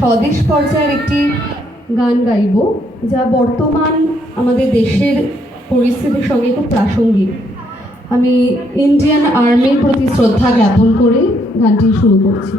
স্বদেশ পর্যায়ের একটি গান গাইব, যা বর্তমান আমাদের দেশের পরিস্থিতির সঙ্গে খুব প্রাসঙ্গিক। আমি ইন্ডিয়ান আর্মির প্রতি শ্রদ্ধা জ্ঞাপন করে গানটি শুরু করছি।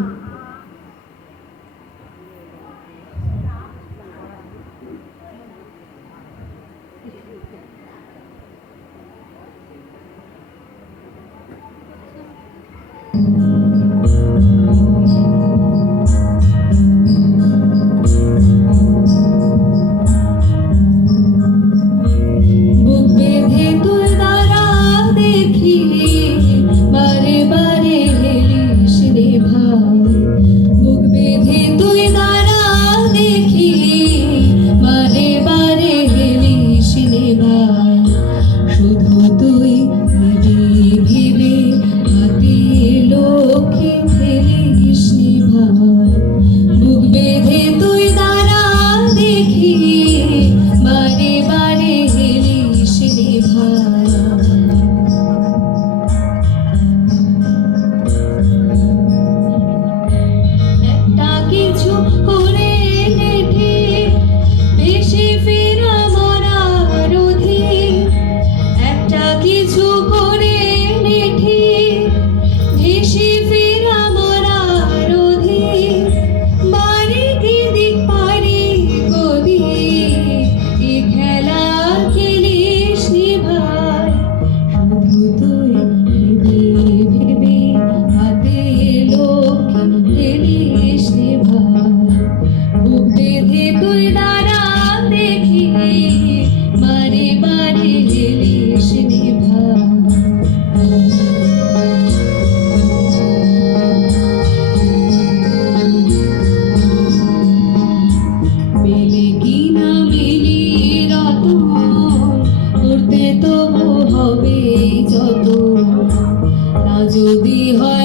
যদি হয়